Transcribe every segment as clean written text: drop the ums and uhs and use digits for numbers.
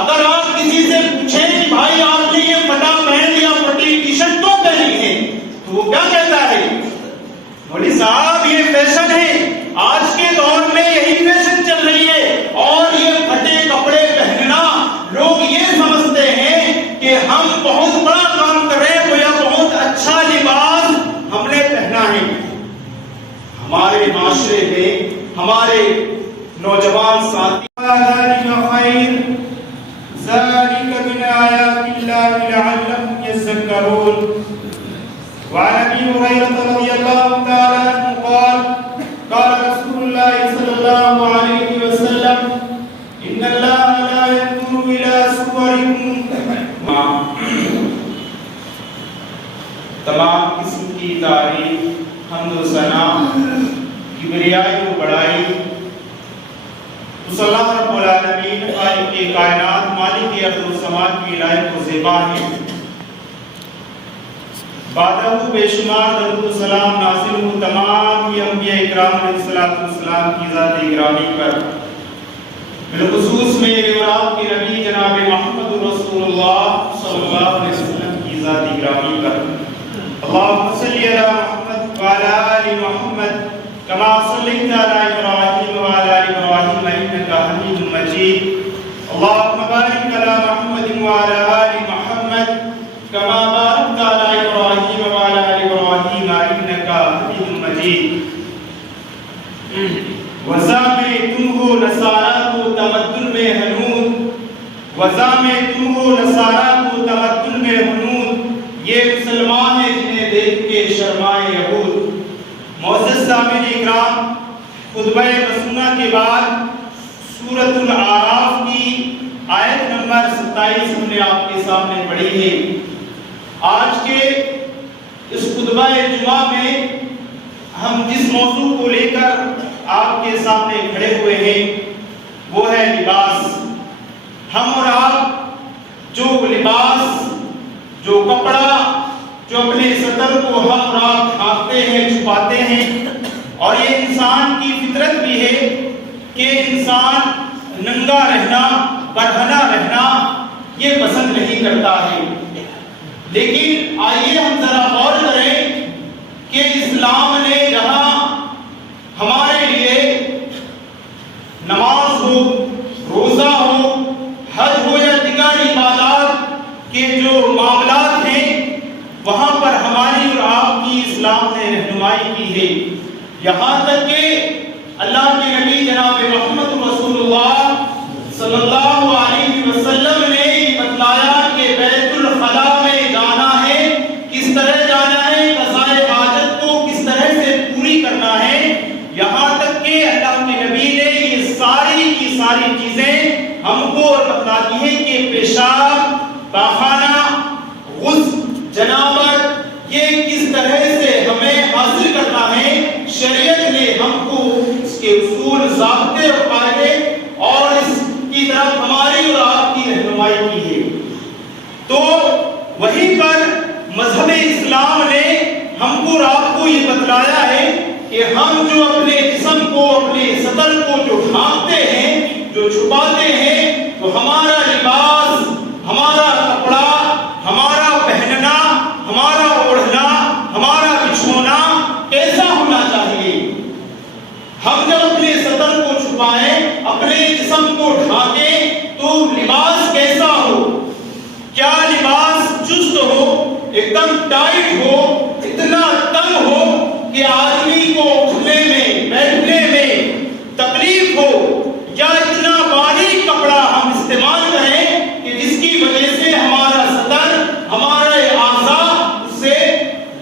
اگر آپ کسی سے پوچھیں کہ بھائی آپ نے یہ پھٹا پہن لیا، پھٹی ٹی شرٹ کیوں پہنی ہے، تو وہ کیا کہتا ہے؟ مولوی صاحب یہ فیشن ہے، آج کے دور میں یہی فیشن چل رہی ہے، اور یہ پھٹے کپڑے پہننا لوگ یہ سمجھتے ہیں کہ ہم بہت بڑا کام کر رہے ہیں یا بہت اچھا لباس ہم نے پہنا ہے۔ ہمارے معاشرے میں ہمارے نوجوان ساتھی ذلك من آيات الله لعلهم يذكرون۔ وعن ابي هريره رضي الله تعالى عنه قال قال رسول الله صلى الله عليه وسلم ان الله لا ينظر الى صوركم۔ تمام قسم کی تعریف، حمد و ثنا، کبریائی و بڑائی اس اللہ رب العالمین خالق کائنات مالک ارض و سماء کی لائق و زیبا ہے۔ بعدہ بے شمار درود و سلام نازل ہو تمام ہی انبیاء اکرام علیہ السلام کی ذات گرامی پر، بالخصوص میرے اور آپ کے نبی جناب محمد رسول اللہ صلی اللہ علیہ وسلم کی ذات گرامی پر۔ اللہم صلی علی محمد وعلی آل محمد کما صلیت علی ابراہیم وعلی آل ابراہیم انک حمید مجید۔ اللہم بارک علی محمد وعلی آل محمد کما بارکت علی ابراہیم وعلی آل ابراہیم انک حمید مجید۔ وضع میں تم ہو نصارہ کو تمدن میں ہنود، وضع میں تم ہو نصارہ کو تمدن میں ہنود، یہ مسلمان ہیں جنہیں دیکھ کے شرمائے یہود۔ معزز سامعین اکرام، خطبہ مسنونہ کے بعد سورۃ الاعراف کی آیت نمبر 27 ہم نے آپ کے سامنے پڑھی ہے۔ آج کے اس خطبہ جمعہ میں ہم جس موضوع کو لے کر آپ کے سامنے کھڑے ہوئے ہیں وہ ہے لباس۔ ہم اور آپ جو لباس، جو کپڑا، جو اپنے سطر کو ہم اور آپ ڈھانپتے ہیں، چھپاتے ہیں، اور یہ انسان کی فطرت بھی ہے کہ انسان ننگا رہنا، برہنہ رہنا یہ پسند نہیں کرتا ہے۔ لیکن آئیے ہم ذرا غور کریں کہ اسلام نے جہاں ہمارے لیے نماز ہو، روزہ ہو، حج ہو یا دیگر عبادات کے جو معاملات ہیں وہاں پر ہماری اور آپ کی اسلام نے رہنمائی کی ہے، یہاں تک کہ اللہ کے نبی جناب محمد رسول اللہ صلی اللہ علیہ وسلم نے یہ بتلایا کہ بیت الخلاء میں جانا ہے، کس طرح جانا ہے، قضائے حاجت کو کس طرح سے پوری کرنا ہے، یہاں تک کہ اللہ کے نبی نے یہ ساری کی ساری چیزیں ہم کو بتلاتی ہیں کہ پیشاب، پاخانہ، غسل، جنابت یہ کس طرح سے ہمیں حاصل کرنا ہے۔ شریعت نے ہم کو اس کے اصول، ضابطے اور قاعدے اور اس کی طرف ہماری اور آپ کی رہنمائی کی ہے۔ تو وہیں پر مذہب اسلام نے ہم کو اور آپ کو یہ بتلایا ہے کہ ہم جو اپنے جسم کو، اپنے سطر کو جو ڈھانپتے ہیں، جو چھپاتے ہیں، تو ہمارا لباس، ہمارا کپڑا، ہمارا پہننا، ہمارا اوڑھنا، ہمارا بچھونا کیسا ہونا چاہیے۔ ہم جب اپنے سطر کو چھپائیں، اپنے جسم کو ڈھانپیں تو لباس کیسا ہو؟ کیا لباس چست ہو، ایک دم ٹائٹ ہو، اتنا تنگ ہو کہ آدمی کو اٹھنے میں، بیٹھنے میں تکلیف ہو، یا اتنا باریک کپڑا ہم استعمال کریں کہ جس کی وجہ سے ہمارا سطر، ہمارے اعضاء اس سے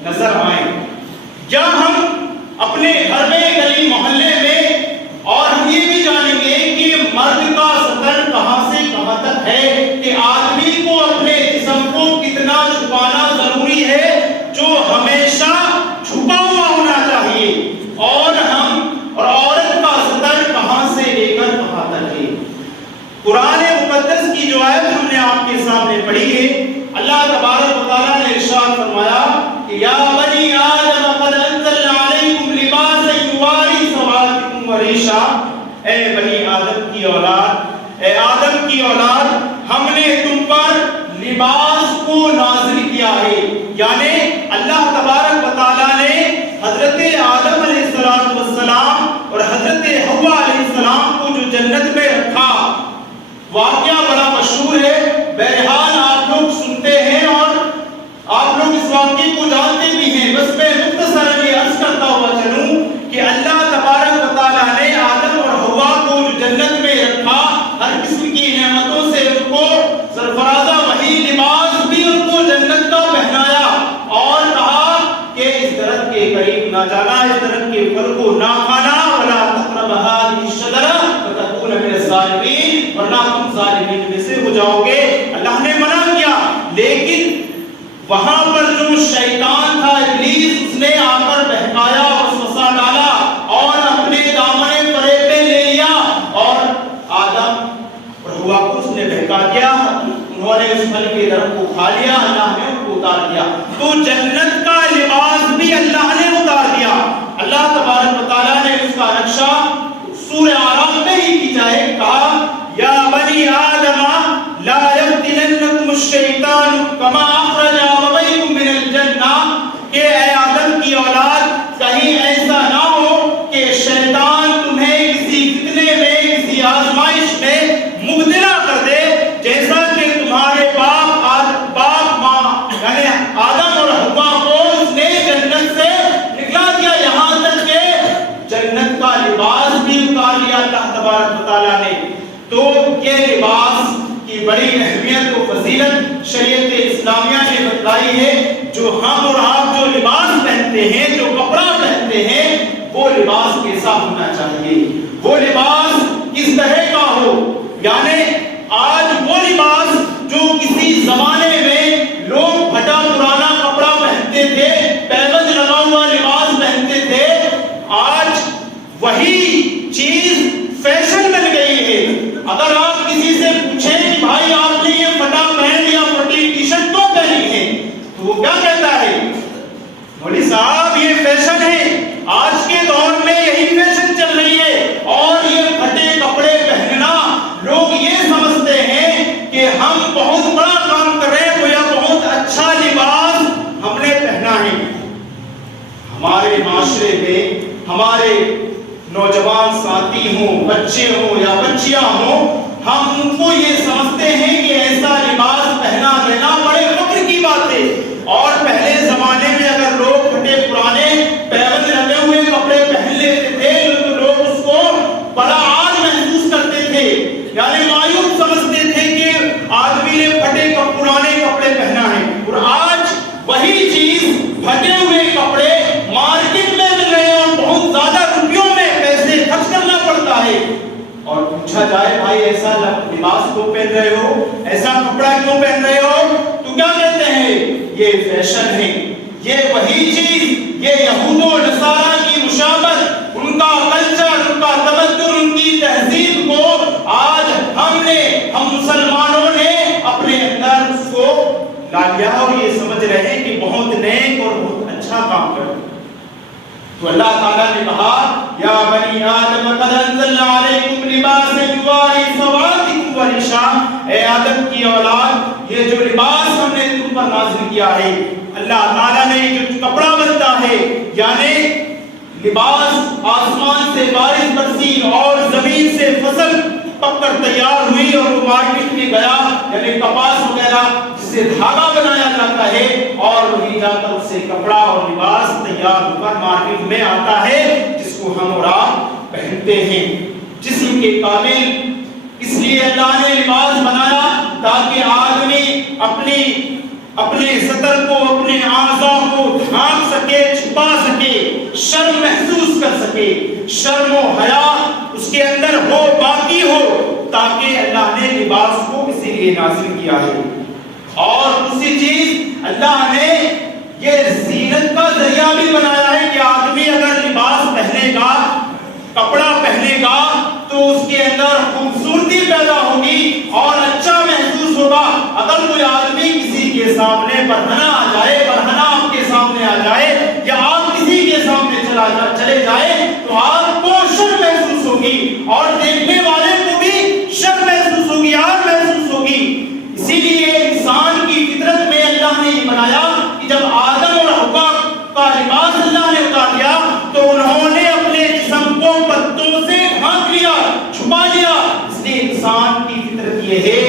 نظر آئیں؟ یا ہم اپنے گھر میں، گلی محلے میں، اور ہم یہ بھی جانیں گے کہ مرد کا سطر کہاں سے کہاں تک ہے، کہ آدمی کو اپنے جسم کو کتنا چھپانا ضروری ہے، جو ہمیشہ چھپا ہوا ہونا چاہیے، اور عورت کا سطر کہاں سے لے کر کہاں تک ہے۔ قرآن مقدس کی جو آیت ہم نے آپ کے سامنے پڑھی ہے، اللہ تبارک و تعالیٰ نے ارشاد فرمایا کہ یا بنی آدم قد انزلنا علیکم لباسا یواری سوآتکم وریشا، اے بنی آدم کی اولاد، اے آدم کی اولاد، ہم نے تم پر لباس کو نازل کیا ہے. یعنی اللہ تبارک و تعالیٰ نے حضرت آدم علیہ السلام اور حضرت حوا علیہ السلام کو جو جنت میں رکھا، واقعہ بڑا مشہور ہے. بہرحال آپ لوگ سنتے ہیں اور آپ لوگ اس واقعے کو جانتے بھی ہیں. بس میں مختصراً یہ عرض کرتا ہوا چلوں کہ اللہ تبارک و تعالیٰ نے آدم اور حوا کو جو جنت میں رکھا، ہر قسم کی نعمتوں سے ان کو سرفرازہ وہی لباس بھی ان کو جنت کا پہنایا اور کہا کہ اس درخت کے قریب نہ جانا، اس درخت کے پھل کو نہ کھانا، ولا تقربوا هذه الشجرة فتكون من الظالمين، ورنہ تم ظالمین میں سے ہو جاؤ گے. اللہ نے منع کیا، لیکن وہاں پر جو شیطان تھا ابلیس، اس نے آ کر بہکایا، وسوسہ ڈالا اور اپنے دامن فریب میں لے لیا اور آدم اور حوا کو اس نے بہکا دیا. انہوں نے اس پھل کے درخت کو کھا لیا، اللہ نے ان کو اتار دیا. تو جنت کا لباس بھی اللہ نے اتار دیا. اللہ تبارک و تعالیٰ نے اس کا نقشہ سورہ اعراف میں ہی کیا ہے، کہا یا بنی آدم لا یفتننکم الشیطان کما اخرج ابویکم من الجنہ، کہ اے آدم کی اولاد کہیں ایسا نہ ہو کہ شیطان تمہیں کسی فتنے میں، کسی آزمائش میں مبتلا کر دے، جیسا کہ تمہارے باپ ماں یعنی آدم اور حوا کو اس نے جنت سے نکلا دیا، یہاں تک کہ جنت کا لباس بھی اتار لیا اللہ تبارک و تعالیٰ نے. تو یہ لباس کی بڑی اہمیت و فضیلت شریعت اسلامیہ نے بتلائی ہے. جو ہم اور آپ جو لباس پہنتے ہیں، جو کپڑا پہنتے ہیں، وہ لباس کیسا ہونا چاہیے، وہ لباس کس طرح کا ہو. یعنی آج وہ لباس جو کسی زمانے میں لوگ پھٹا پرانا کپڑا پہنتے تھے، پیبند لگا ہوا لباس پہنتے تھے، آج وہی چیز فیشن بن گئی ہے. اگر آپ کسی سے پوچھیں کہ بھائی آپ نے یہ پھٹا پہن یا پھٹی ٹی شرٹ کیوں پہنی ہے، تو وہ کیا کہتا ہے؟ مولوی صاحب یہ فیشن ہے، آج کے دور میں یہی فیشن چل رہی ہے. اور یہ پھٹے کپڑے پہننا لوگ یہ سمجھتے ہیں کہ ہم بہت بڑا کام کر رہے ہیں یا بہت اچھا لباس ہم نے پہنا ہے. ہمارے معاشرے میں ہمارے نوجوان ساتھی ہوں، بچے ہوں یا بچیاں ہوں، ہم ان کو یہ سمجھتے ہیں کہ ایسا لباس پہنا دینا بڑے فخر کی بات ہے. اور پہلے زمانے میں اگر لوگ پھٹے پرانے پیبند لگے ہوئے کپڑے پہن لیتے تھے تو لوگ اس کو بڑا عار محسوس کرتے تھے، یعنی مایوس سمجھتے تھے کہ آدمی نے پھٹے پرانے کپڑے پہنا ہے. اور آج وہی چیز پھٹے ہوئے کپڑے مارکیٹ میں مل رہے ہیں اور بہت زیادہ روپیوں میں پیسے خرچ کرنا پڑتا ہے. اور پوچھا جائے بھائی ایسا لباس کیوں پہن رہے ہو، ایسا کپڑا کیوں پہن رہے ہو، تو کیا کہتے ہیں؟ یہ فیشن ہے. یہ وہی چیز، یہ یہود و نصارہ کی مشابہت، ان کا کلچر، ان کا تمدن، ان کی تہذیب کو آج ہم مسلمانوں نے اپنے اندر اس کو لا لیا اور یہ سمجھ رہے ہیں کہ بہت نیک اور بہت اچھا کام کر. تو اللہ تعالیٰ نے کہا یا بنی آدم قد انزلنا علیکم لباسا یواری سوآتکم ورشا، اے آدم کی اولاد یہ جو لباس ہم نے تم پر نازل کیا ہے، اللہ تعالیٰ نے جو کپڑا بنتا ہے، یعنی لباس آسمان سے بارش برسی اور زمین سے فصل پک کر تیار ہوئی اور وہ مارکیٹ میں گیا، یعنی کپاس وغیرہ جس سے دھاگا بنایا جاتا ہے اور وہی جا کر اس سے کپڑا اور لباس تیار ہو کر مارکیٹ میں آتا ہے جس کو ہم اور آپ پہنتے ہیں. جسم کے کامل اس لیے اللہ نے لباس بنایا تاکہ آدمی اپنے سطر کو، اپنے اعضاء کو ڈھانپ سکے، چھپا سکے، شرم محسوس کر سکے. شرم و حیا اس کے اندر ہو، باقی ہو، تاکہ اللہ نے لباس کو اسی لیے نازل کیا ہے. اور دوسری چیز اللہ نے یہ زینت کا ذریعہ بھی بنایا ہے کہ آدمی اگر لباس پہنے گا، کپڑا پہنے گا تو اس کے اندر خوبصورتی پیدا ہوگی اور اچھا محسوس ہوگا. اگر کوئی آدمی کسی کے سامنے برہنہ آ جائے، برہنہ آپ کے سامنے آ جائے یا آپ کسی کے سامنے چلے جائے تو آپ کو شرم محسوس ہوگی اور دیکھنے والے کو بھی شرم محسوس ہوگی، آر محسوس ہوگی. انسان کی فطرت یہ ہے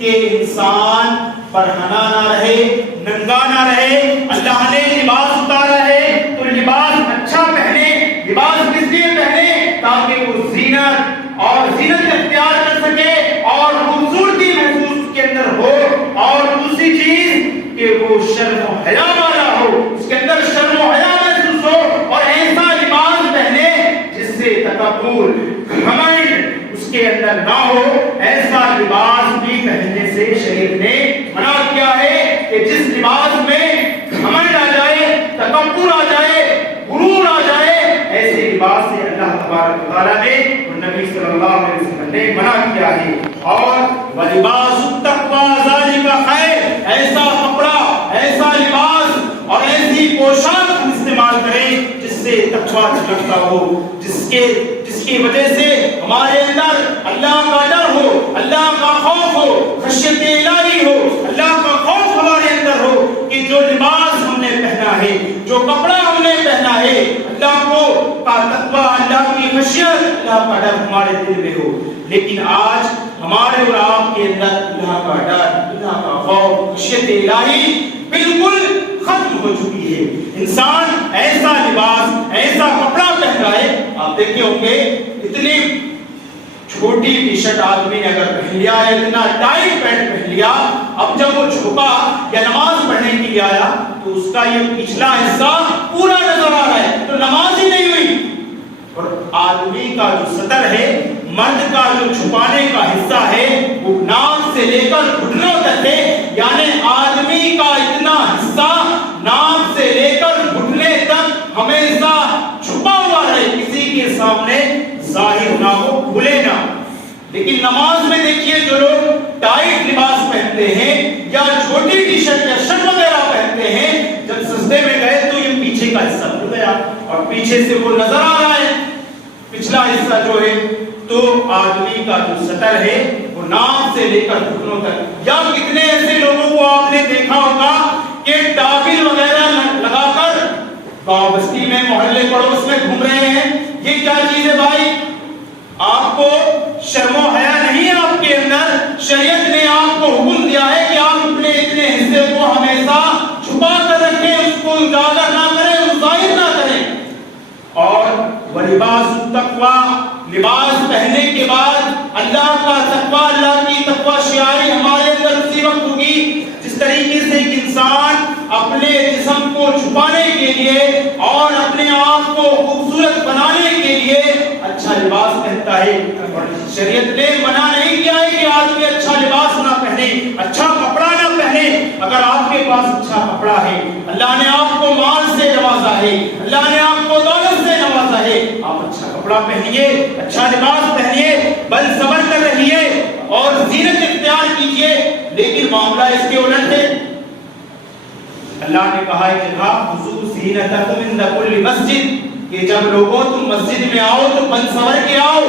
کہ انسان برہنہ نہ رہے، ننگا نہ رہے۔ اللہ نے لباس اتارا ہے تو لباس اچھا پہنے۔ لباس کس لیے پہنے؟ تاکہ وہ زینت اور زینت اختیار کر سکے اور خوبصورتی محسوس کے اندر ہو، اور دوسری چیز کہ وہ شرم و حیا والا ہو، اس کے اندر شرم و حیا محسوس ہو، اور ایسا لباس پہنے جس سے تکبر، گھمنڈ اس کے اندر نہ ہو۔ ایسا لباس بھی پہننے سے شریعت نے منع کیا ہے کہ جس لباس میں گھمنڈ آ جائے، تکبر آ جائے، غرور آ جائے، ایسے لباس سے اللہ تبارک و تعالیٰ نے اور نبی صلی اللہ علیہ وسلم نے منع کیا ہے۔ اور وَلِبَاسُ التَّقْوَىٰ ذَلِكَ خَيْرٌ، ایسا کپڑا، ایسا لباس اور ایسی پوشاک ہم استعمال کریں جس سے تقویٰ جھلکتا ہو، جس کی وجہ سے ہمارے اندر اللہ کا ڈر ہو، اللہ کا خوف ہو، خشیت الہی ہو، اللہ کا خوف ہمارے اندر ہو کہ جو لباس ہم نے پہنا ہے، جو کپڑا ہم نے پہنا ہے، اللہ کو کا تقویٰ، اللہ کی خشیت، اللہ کا ڈر ہمارے دل میں ہو۔ لیکن آج ہمارے اور آپ کے اندر اللہ کا ڈر، اللہ کا خوف، خشیت الہی بالکل ختم ہو چکی ہے۔ انسان ایسا لباس، ایسا کپڑا پہن رہا ہے، آپ دیکھے ہوں گے اتنی چھوٹی ٹی شرٹ آدمی نے اگر پہن لیا ہے، اتنا ٹائٹ پینٹ پہن لیا، اب جب وہ جھکا یا نماز پڑھنے کے لیے آیا تو اس کا یہ پچھلا حصہ پورا نظر آ رہا ہے، تو نماز ہی نہیں ہوئی۔ اور آدمی کا جو سطر ہے، مرد کا جو چھپانے کا حصہ ہے، وہ ناک سے لے کر گھٹنوں تک ہے، یعنی آدمی کا اتنا حصہ ناک سے لے کر گھٹنے تک ہمیشہ چھپا ہوا رہے، کسی کے سامنے ظاہر نہ ہو، کھلے نہ۔ لیکن نماز میں دیکھیے جو لوگ ٹائٹ لباس پہنتے ہیں یا چھوٹی ٹی شرٹ یا شرٹ وغیرہ پہنتے ہیں، جب سجدے میں گئے تو یہ پیچھے کا حصہ کھل گیا اور پیچھے سے وہ نظر آ رہا ہے پچھلا حصہ جو ہے۔ تو آدمی کا جو سطر ہے وہ ناک سے لے کر گھٹنوں تک۔ یا کتنے ایسے لوگوں کو آپ نے دیکھا ہوگا کہ ٹاول وغیرہ لگا کر گاؤں بستی میں، محلے پڑوس میں گھوم رہے ہیں۔ یہ کیا چیز ہے بھائی؟ آپ کو شرم و حیا نہیں ہے آپ کے اندر؟ شریعت نے آپ کو حکم دیا ہے کہ آپ اپنے اتنے حصے کو ہمیشہ چھپا کر رکھیں، اس کو اجاگر نہ کریں، ظاہر نہ کریں۔ اور وَلِبَاسُ التَّقْوَىٰ، لباس پہننے کے بعد اللہ کا تقویٰ، اللہ کی تقویٰ شعاری ہمارے اندر اسی وقت ہوگی جس طریقے سے ایک انسان اپنے جسم کو چھپانے کے لیے اور اپنے آپ کو خوبصورت بنانے کے لیے اچھا لباس پہنتا ہے۔ اور شریعت نے منع نہیں کیا ہے کہ آدمی اچھا لباس نہ پہنے، اچھا کپڑا نہ پہنے۔ اگر آپ کے پاس اچھا کپڑا ہے، اللہ نے آپ کو مال سے نوازا ہے، اللہ نے آپ کو دولت سے نوازا ہے، آپ اچھا کپڑا پہنیے، اچھا لباس پہنیے، بل صبر کر رہیے اور زینت اختیار کیجیے۔ لیکن معاملہ اس کے الٹ ہے۔ اللہ نے کہا ہے کہ خُذُوا زِینَتَکُمْ عِنْدَ کُلِّ مسجد، کہ جب لوگوں تم مسجد میں آؤ تو بن سنور کے آؤ۔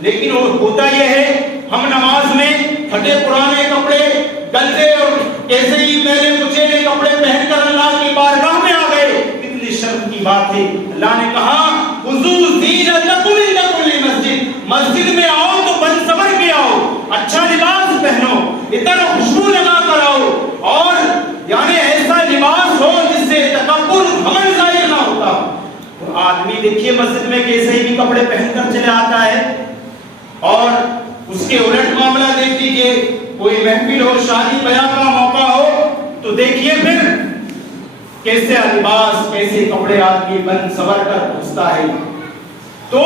لیکن ہوتا یہ ہے ہم نماز میں پھٹے پرانے کپڑے، گندے اور ایسے ہی میلے کچیلے کپڑے پہن کر اللہ کی بارگاہ میں آ گئے، کتنی شرم کی بات ہے۔ اللہ نے کہا خُذُوا زِینَتَکُمْ عِنْدَ کُلِّ مسجد، مسجد میں آؤ تو بن سنور کے آؤ، اچھا لباس پہنو، عطر و خوشبو لگا کر آؤ، اور یعنی ایسا لباس ہو جس سے تکبر، گھمنڈ ظاہر نہ ہوتا۔ آدمی دیکھیے مسجد میں کیسے ہی کپڑے پہن کر چلے آتا ہے، اور اس کے الٹ معاملہ دیکھ لیجیے، کوئی محفل ہو، شادی بیاہ کا موقع ہو تو دیکھیے پھر کیسے لباس، کیسے کپڑے آدمی بن سنور کر پہنچتا ہے۔ تو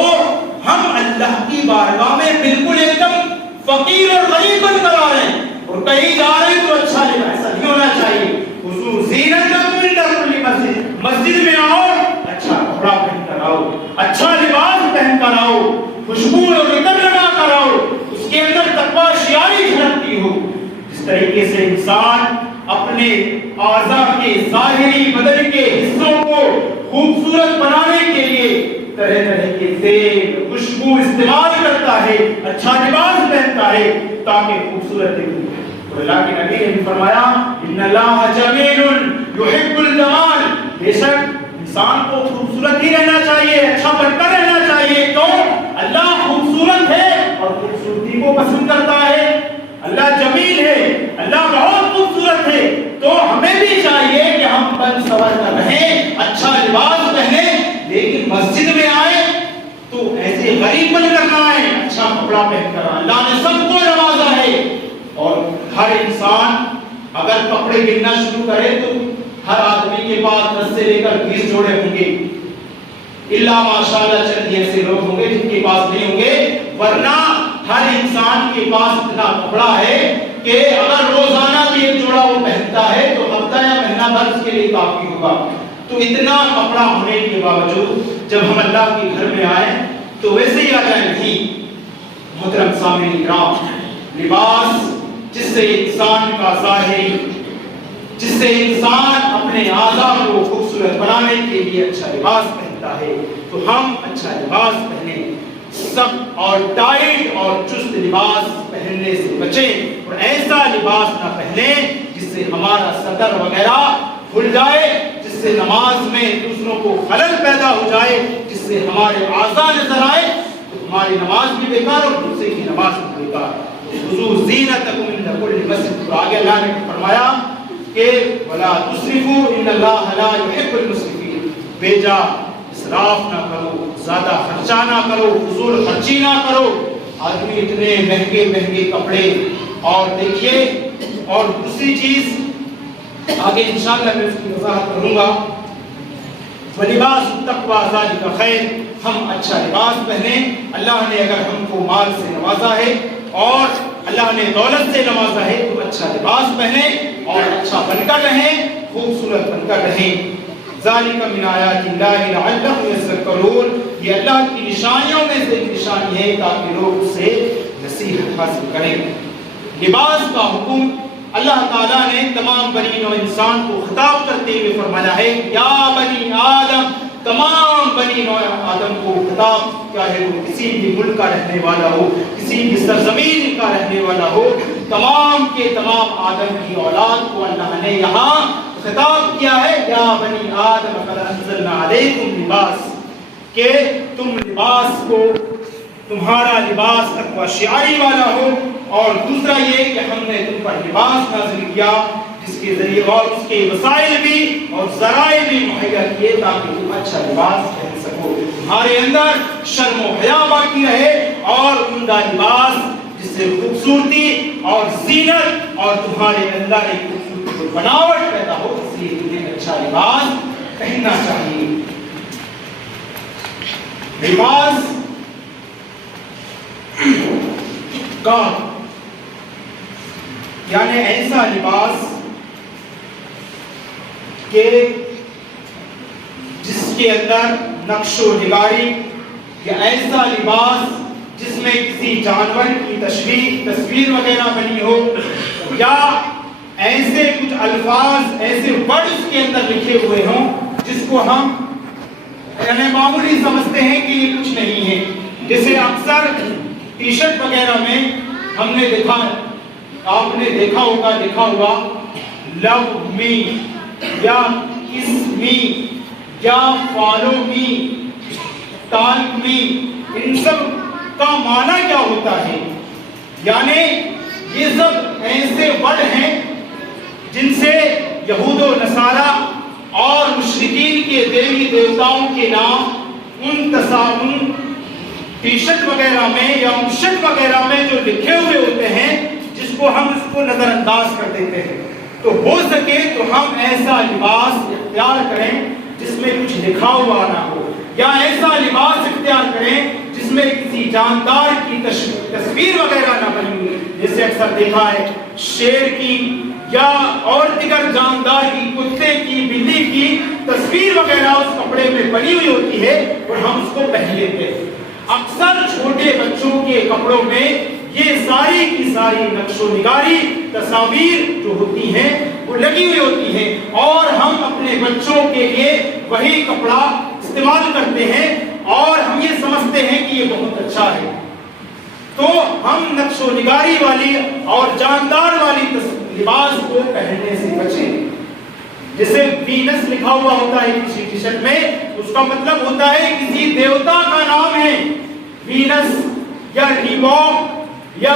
ہم اللہ کی بارگاہ میں بالکل ایک دم فقیر اور غریب بن کر آ رہے ہیں، اور کہیں جا رہے ہیں تو اچھا لباس، ایسا نہیں ہونا چاہیے۔ خُذُوا زِینَتَکُمْ عِنْدَ کُلِّ مسجد، مسجد میں آؤ اچھا کپڑا پہن کر آؤ، اچھا لباس پہن کر آؤ، خوشبو اور عطر لگا کر آؤ، اس کے اندر تقویٰ شعاری جھلکتی ہو۔ جس طریقے سے انسان اپنے اعضاء کے ظاہری بدن کے حصوں کو خوبصورت بنانے کے لیے طرح طرح کے تیل، خوشبو استعمال کرتا ہے، اچھا لباس پہنتا ہے تاکہ خوبصورت دکھے۔ اور اللہ کے نبی نے فرمایا ان اللہ جمیل یحب الجمال، بے شک انسان کو خوبصورت ہی رہنا چاہیے، اچھا بن کر رہنا چاہیے۔ کیوں؟ اللہ خوبصورت ہے اور خوبصورتی خوبصورتی کو پسند کرتا ہے، اللہ جمیل ہے، اللہ بہت خوبصورت ہے، تو ہمیں بھی چاہیے کہ ہم بن سور کر رہیں، اچھا لباس پہنیں، لیکن مسجد میں آئے تو ایسے غریب بن کر نہ آئے، اچھا کپڑا پہن کر۔ اللہ نے سب کو نوازا ہے، اور ہر انسان اگر کپڑے گننا شروع کرے تو ہر آدمی کے پاس 10 سے لے کر 20 جوڑے ہوں گے، الا ماشاءاللہ چند ایسے لوگ ہوں گے جن کے پاس نہیں ہوں گے، ورنہ ہر انسان کے پاس اتنا کپڑا ہے کہ اگر روزانہ بھی ایک جوڑا وہ پہنتا ہے تو ہفتہ یا مہینہ بھر اس کے لیے کافی ہوگا۔ تو اتنا کپڑا ہونے کے باوجود جب ہم اللہ کے گھر میں آئے تو ویسے ہی آ جائیں نہیں۔ محترم سامعین کرام، لباس جس سے انسان کا ظاہری، جس سے انسان اپنے اعضاء کو خوبصورت بنانے کے لیے اچھا لباس پہنتا ہے، تو ہم اچھا لباس پہنیں، سخت اور ٹائٹ اور چست لباس پہننے سے بچیں، اور ایسا لباس نہ پہنیں جس سے ہمارا صدر وغیرہ کھل جائے، جس سے نماز میں دوسروں کو خلل پیدا ہو جائے، جس سے ہمارے اعضاء نظر آئے تو ہماری نماز بھی بیکار اور دوسرے کی نماز بھی بیکار۔ خذوا زینتکم عند کل مسجد، تو آگے اللہ نے فرمایا کہ ولا تسرفوا ان اللہ لا يحب المسرفین، بیجا اسراف نہ کرو، زیادہ خرچہ نہ کرو، فضول خرچی نہ کرو۔ آدمی اتنے مہنگے مہنگے کپڑے، اور دیکھیے، اور دوسری چیز آگے انشاءاللہ میں اس کی وضاحت کروں گا، وَلِبَاسُ التَّقْوَىٰ ذَلِكَ خَيْرٌ، ہم اچھا لباس پہنیں۔ اللہ نے اگر ہم کو مال سے نوازا ہے اور اللہ نے دولت سے نوازا ہے تو اچھا لباس پہنیں اور اچھا بن کر رہیں، خوبصورت بن کر رہیں۔ ذَلِكَ مِنْ آیَاتِ اللَّهِ لَعَلَّهُمْ يَذَّكَّرُونَ، یہ اللہ کی نشانیوں میں سے ایک نشانی ہے تاکہ لوگ اس سے نصیحت حاصل کریں۔ لباس کا حکم اللہ تعالیٰ نے تمام بنی نوع انسان کو خطاب کرتے ہوئے فرمایا ہے، یا بنی آدم، تمام بنی نوع آدم کو خطاب کیا ہے، وہ کسی بھی ملک کا رہنے والا ہو، کسی بھی سرزمین کا رہنے والا ہو، تمام کے تمام آدم کی اولاد کو اللہ نے یہاں خطاب کیا ہے، یا بنی آدم قد انزلنا علیکم لباس، کہ تم لباس کو، تمہارا لباس تقوی شعاری والا ہو، اور دوسرا یہ کہ ہم نے تم پر لباس نازل کیا جس کے ذریعے اور اس کے وسائل بھی اور ذرائع بھی مہیا کیے تاکہ تم اچھا لباس پہن سکو، تمہارے اندر شرم و حیا باقی رہے، اور عمدہ لباس جس سے خوبصورتی اور زینت اور تمہارے اندر ایک خوبصورتی بناوٹ پیدا ہو، اس لیے تمہیں اچھا لباس پہننا چاہیے۔ لباس کا یعنی ایسا لباس کہ جس کے اندر نقش و نگاری، یا ایسا لباس جس میں کسی جانور کی تصویر وغیرہ بنی ہو، یا ایسے کچھ الفاظ، ایسے ورڈ اس کے اندر لکھے ہوئے ہوں جس کو ہم یعنی معمولی سمجھتے ہیں کہ یہ کچھ نہیں ہے۔ جیسے اکثر ٹی شرٹ وغیرہ میں ہم نے دیکھا، آپ نے دیکھا ہوگا، لکھا ہوا لو می یا کس می یا فالو می، ٹالک می، ان سب کا معنی کیا ہوتا ہے؟ یعنی یہ سب ایسے ورڈ ہیں جن سے یہود و نصارہ اور مشرکین کے دیوی دیوتاؤں کے نام ان ٹی شرٹ وغیرہ میں یا شرٹ وغیرہ میں جو لکھے ہوئے ہوتے ہیں، جس کو ہم اس کو نظر انداز کر دیتے ہیں۔ تو ہو سکے تو ہم ایسا لباس اختیار کریں جس میں کچھ لکھا ہوا نہ ہو، یا ایسا لباس اختیار کریں جس میں کسی جاندار کی تصویر وغیرہ نہ بنی ہوئی، جیسے اکثر دیکھا ہے شیر کی یا اور دیگر جاندار کی، کتے کی، بلی کی تصویر وغیرہ اس کپڑے میں بنی ہوئی ہوتی ہے اور ہم اس کو پہن لیتے ہیں۔ اکثر چھوٹے بچوں کے کپڑوں میں یہ ساری کی ساری نقش و نگاری، تصاویر جو ہوتی ہیں وہ لگی ہوئی ہوتی ہیں، اور ہم اپنے بچوں کے لیے وہی کپڑا استعمال کرتے ہیں اور ہم یہ سمجھتے ہیں کہ یہ بہت اچھا ہے۔ تو ہم نقش و نگاری والی اور جاندار والی لباس کو پہننے سے بچیں۔ جیسے وینس لکھا ہوا ہوتا ہے کسی ٹی شرٹ میں، اس کا مطلب ہوتا ہے کسی دیوتا کا نام ہے، وینس یا ریباک یا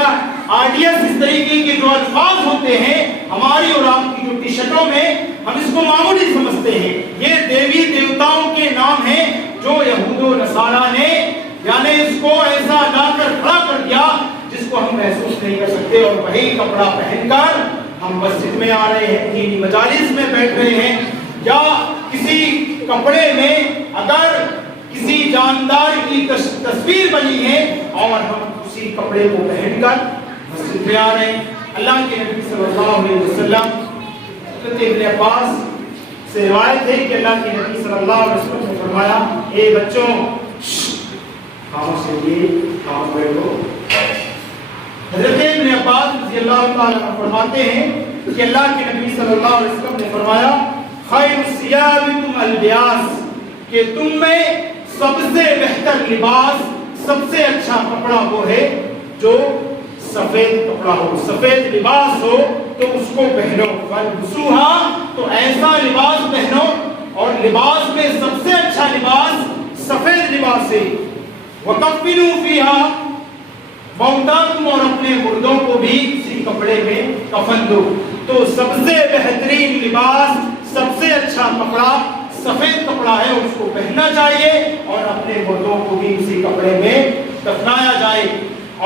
آڈیس اس طریقے کے جو الفاظ ہوتے ہیں ہماری اور آپ کی جو ٹی شرٹوں میں، ہم اس کو معمولی سمجھتے ہیں. یہ دیوی دیوتاؤں کے نام ہیں جو یہود و نصارہ نے یعنی اس کو ایسا لا کر کھڑا کر دیا جس کو ہم محسوس نہیں کر سکتے، اور وہی کپڑا پہن کر ہم مسجد میں آ رہے ہیں، دینی مجالس میں بیٹھ رہے ہیں، یا کسی کپڑے میں اگر کسی جاندار کی تصویر بنی ہے اور ہم اسی کپڑے کو پہن کر مسجد میں آ رہے ہیں. اللہ کے نبی صلی اللہ علیہ وسلم، حضرت ابن عباس سے روایت ہے کہ اللہ کے نبی صلی اللہ علیہ وسلم نے فرمایا، اے بچوں خاموش رہیے، خاموش بیٹھو. حضرت ابن عباس رضی اللہ تعالیٰ عنہ فرماتے ہیں کہ اللہ کے نبی صلی اللہ علیہ وسلم نے فرمایا، خیر الثيابكم البياس، کہ تم میں سب سے بہتر لباس، سب سے اچھا کپڑا وہ ہے جو سفید کپڑا ہو، سفید لباس ہو تو اس کو پہنو. فَالْبُسُوهَا، تو ایسا لباس پہنو، اور لباس میں سب سے اچھا لباس سفید لباس ہے. وَكَفِّنُوا فِيهَا، موتاکم، اور اپنے مردوں کو بھی اسی کپڑے میں کفن دو. تو سب سے بہترین لباس، سب سے اچھا کپڑا سفید کپڑا ہے، اس کو پہننا چاہیے اور اپنے مردوں کو بھی اسی کپڑے میں دفنایا جائے.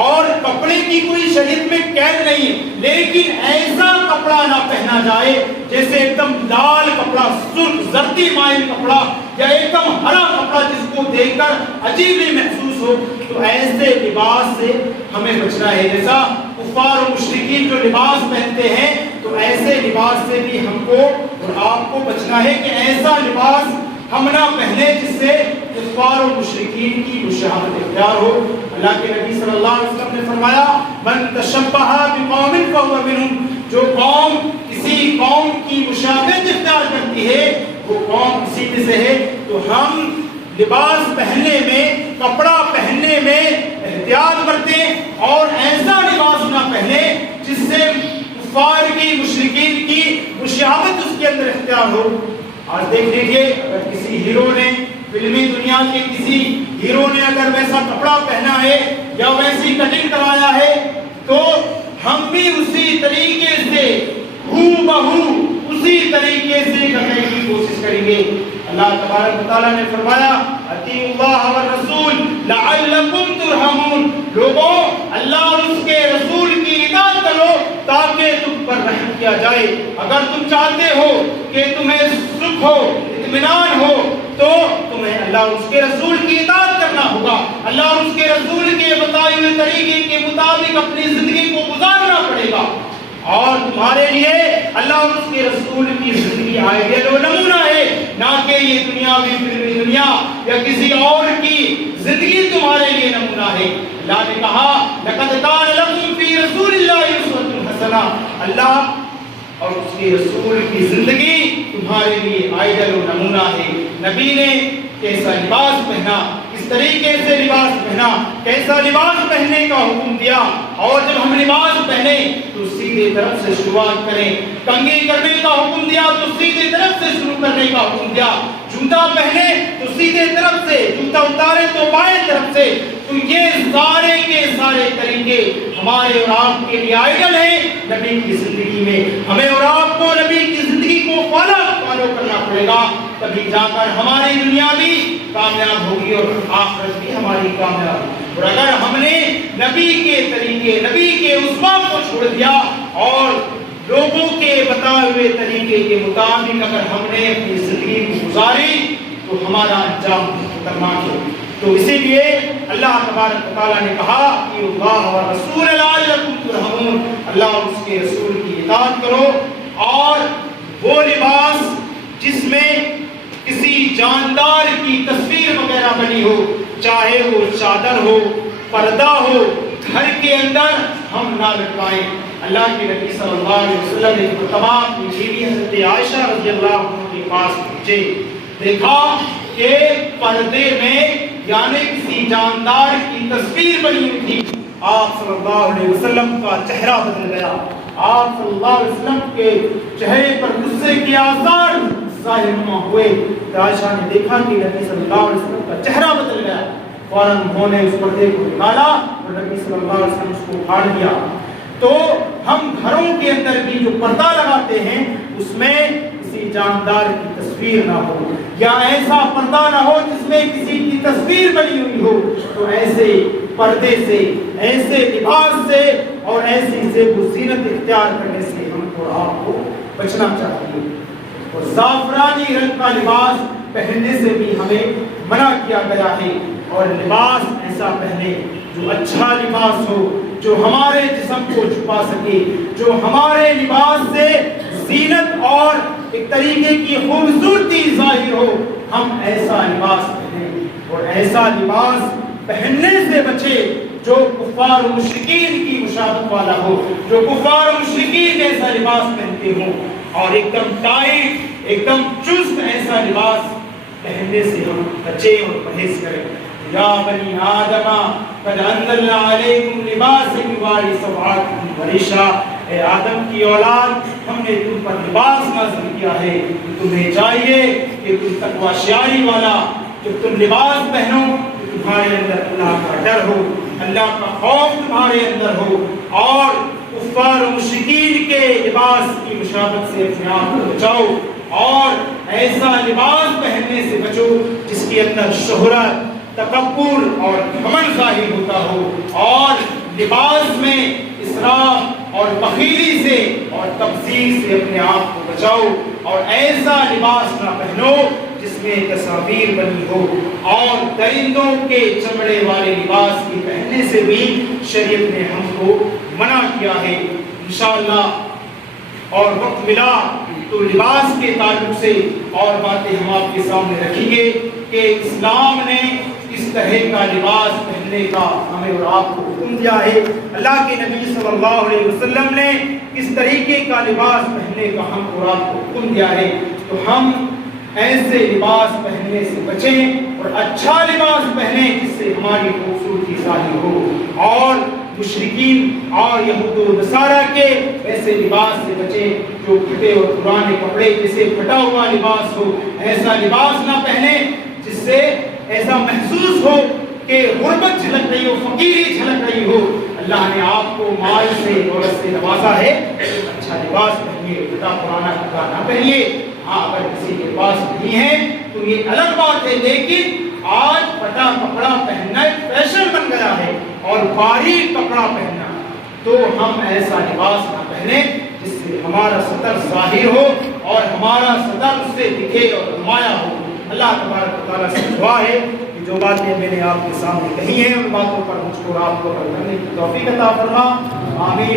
اور کپڑے کی کوئی شریعت میں قید نہیں، لیکن ایسا کپڑا نہ پہنا جائے جیسے ایک دم لال کپڑا، سرخ زردی مائل کپڑا، یا ایک دم ہرا کپڑا جس کو دیکھ کر عجیب ہی محسوس ہو. تو ایسے لباس سے ہمیں بچنا ہے. جیسا کفار و مشرکین جو لباس پہنتے ہیں، تو ایسے لباس سے بھی ہم کو اور آپ کو بچنا ہے کہ ایسا لباس ہم نہ پہنے جس سے کفار و مشرکین کی مشابہت اختیار ہو. اللہ کے نبی صلی اللہ علیہ وسلم نے فرمایا، من تشبہ بقوم فہو منہم، جو قوم کسی قوم کی مشابہت اختیار کرتی ہے وہ قوم اسی میں سے ہے. تو ہم لباس پہننے میں، کپڑا پہننے میں احتیاط برتیں اور ایسا لباس نہ پہنے جس سے کفار کی، مشرکین کی مشابہت اس کے اندر اختیار ہو. آج دیکھ لیجیے، اگر کسی ہیرو نے، فلمی دنیا کے کسی ہیرو نے اگر ویسا کپڑا پہنا ہے یا ویسی کٹنگ کرایا ہے تو ہم بھی اسی طریقے سے ہو بہو اسی طریقے سے کرنے کی کوشش کریں گے. اللہ تبارک و تعالیٰ نے فرمایا، اطیعوا اللہ والرسول لعلکم ترحمون، لوگوں اللہ اور اس کے رسول کی اطاعت کرو تاکہ تم پر رحم کیا جائے. اگر تم چاہتے ہو کہ تمہیں سکھ ہو، اطمینان ہو، تو تمہیں اللہ اور اس کے رسول کی اطاعت کرنا ہوگا. اللہ اور اس کے رسول کے بتائے ہوئے طریقے کے مطابق اپنی زندگی کو گزارنا پڑے گا. اور تمہارے لیے اللہ اور اس کے رسول کی زندگی آئیڈیل و نمونہ ہے، نہ کہ یہ دنیاوی فلمی دنیا یا کسی اور کی زندگی تمہارے لیے نمونہ ہے. اللہ نے کہا، لَقَدْ كَانَ لَكُمْ فِي رَسُولِ اللَّهِ أُسْوَةٌ حَسَنَةٌ، اللہ اور اس کے رسول کی زندگی تمہارے لیے آئیڈل و نمونہ ہے. نبی نے کیسا لباس پہنا، کس طریقے سے لباس پہنا، کیسا لباس پہننے کا حکم دیا. اور جب ہم لباس پہنے تو سیدھے طرف سے شروعات کریں. کنگھی کرنے کا حکم دیا تو سیدھے طرف سے شروع کرنے کا حکم دیا. جوتا پہنے تو سیدھے طرف سے، جوتا اتارے تو بائیں طرف سے. تو یہ سارے کے سارے طریقے ہمارے اور آپ کے لیے آئیڈل ہیں نبی کی زندگی میں. ہمیں اور آپ کو نبی کی زندگی کو فالو کرنا پڑے گا، تبھی جا کر ہماری دنیا بھی کامیاب ہوگی اور آخرت بھی ہماری کامیاب. اور اگر ہم نے نبی کے طریقے، نبی کے اسوا کو چھوڑ دیا اور لوگوں کے بتائے ہوئے طریقے کے مطابق اگر ہم نے اپنی زندگی کو گزاری تو ہمارا انجام خطرناک ہے. تو اسی لیے اللہ تبارک و تعالیٰ نے کہا کہ اللہ و رسول لعلکم ترحمون، اللہ اور اس کے رسول کی اطاعت کرو. اور وہ لباس جس میں کسی جاندار کی تصویر وغیرہ بنی ہو، چاہے وہ چادر ہو، پردہ ہو، گھر کے اندر ہم نہ لٹکائیں. اللہ کے نبی صلی اللہ علیہ وسلم نے تمام بیوی حضرت عائشہ رضی اللہ عنہ کے پاس پہنچے، دیکھا کہ پردے میں یعنی کسی جاندار کی تصویر بنی ہوئی تھی. آپ صلی اللہ علیہ وسلم کا چہرہ بدل گیا. آپ صلی اللہ علیہ وسلم کے چہرے پر غصے کے آثار ظاہر ہوئے. عائشہ نے دیکھا کہ نبی صلی اللہ علیہ وسلم کا چہرہ بدل گیا. فوراً انہوں نے اس پردے کو نکالا اور نبی صلی اللہ علیہ وسلم اس کو اٹھا دیا۔ تو ہم گھروں کے اندر بھی جو پردہ لگاتے ہیں اس میں کسی جاندار کی تصویر نہ ہو، یا ایسا پردہ نہ ہو جس میں کسی کی تصویر بنی ہوئی ہو۔ تو ایسے پردے سے، ایسے لباس سے اور ایسی زیب و زینت اختیار کرنے سے ہم کو آپ کو بچنا چاہیے۔ اور زعفرانی رنگ کا لباس پہننے سے بھی ہمیں منع کیا گیا ہے، اور لباس ایسا پہنے جو اچھا لباس ہو، جو ہمارے جسم کو چھپا سکے، جو ہمارے لباس سے زینت اور ایک طریقے کی خوبصورتی ظاہر ہو۔ ہم ایسا لباس پہنیں، اور ایسا لباس پہننے سے بچے جو کفار و مشرکین کی مشابہت والا ہو، جو کفار و مشرکین جیسا لباس پہنتے ہوں، اور ایک دم ٹائٹ، ایک دم چست ایسا لباس پہننے سے ہم بچیں اور پرہیز کریں۔ یا بنی آدم قد انزلنا علیکم لباسا یواری سوآتکم وریشا، اے آدم کی اولاد، ہم نے تم پر لباس نازل کیا ہے۔ تمہیں چاہیے کہ تم تقوی شیاری والا، جب تم لباس پہنو تمہارے اندر اللہ کا ڈر ہو، اللہ کا خوف تمہارے اندر ہو، اور کفار و مشرکین کے لباس کی مشابہت سے اپنے آپ کو بچاؤ، اور ایسا لباس پہننے سے بچو جس کے اندر شہرت، تکبر اور گھمنڈ ظاہر ہوتا ہو، اور لباس میں اسراف اور بخیلی سے اور تبذیر سے اپنے آپ کو بچاؤ، اور ایسا لباس نہ پہنو جس میں تصاویر بنی ہو، اور درندوں کے چمڑے والے لباس کے پہننے سے بھی شریعت نے ہم کو منع کیا ہے۔ انشاءاللہ اور وقت ملا تو لباس کے تعلق سے اور باتیں ہم آپ کے سامنے رکھیں گے کہ اسلام نے اس طرح کا لباس پہننے کا ہمیں اور آپ کو حکم دیا ہے، اللہ کے نبی صلی اللہ علیہ وسلم نے کس طریقے کا لباس پہننے کا ہم اور آپ کو حکم دیا ہے۔ تو ہم ایسے لباس پہننے سے بچیں اور اچھا لباس پہنیں جس سے ہماری خوبصورتی ظاہر ہو، اور مشرکین اور یہود و نصارہ کے ایسے لباس سے بچیں جو پھٹے اور پرانے کپڑے جسے پھٹا ہوا لباس ہو۔ ایسا لباس نہ پہنیں جس سے ایسا محسوس ہو کہ غربت جھلک رہی ہو، فقیری جھلک رہی ہو۔ اللہ نے آپ کو مال سے، دولت سے نوازا ہے، اچھا لباس پہنیے، پھٹا پرانا کپڑا نہ پہنیے۔ ہاں اگر کسی کے پاس نہیں ہے تو یہ الگ بات ہے، لیکن آج پھٹا کپڑا پہننا ایک فیشن بن گیا ہے، اور باریک کپڑا پہننا، تو ہم ایسا لباس نہ پہنیں جس سے ہمارا سطر ظاہر ہو اور ہمارا سطر اس سے دکھے اور نمایاں ہو۔ اللہ تبارک و تعالیٰ سے دعا ہے کہ جو باتیں میں نے آپ کے سامنے کہی ہیں ان باتوں پر مجھ کو اور آپ کو عمل کرنے کی توفیق عطا فرما۔ آمین۔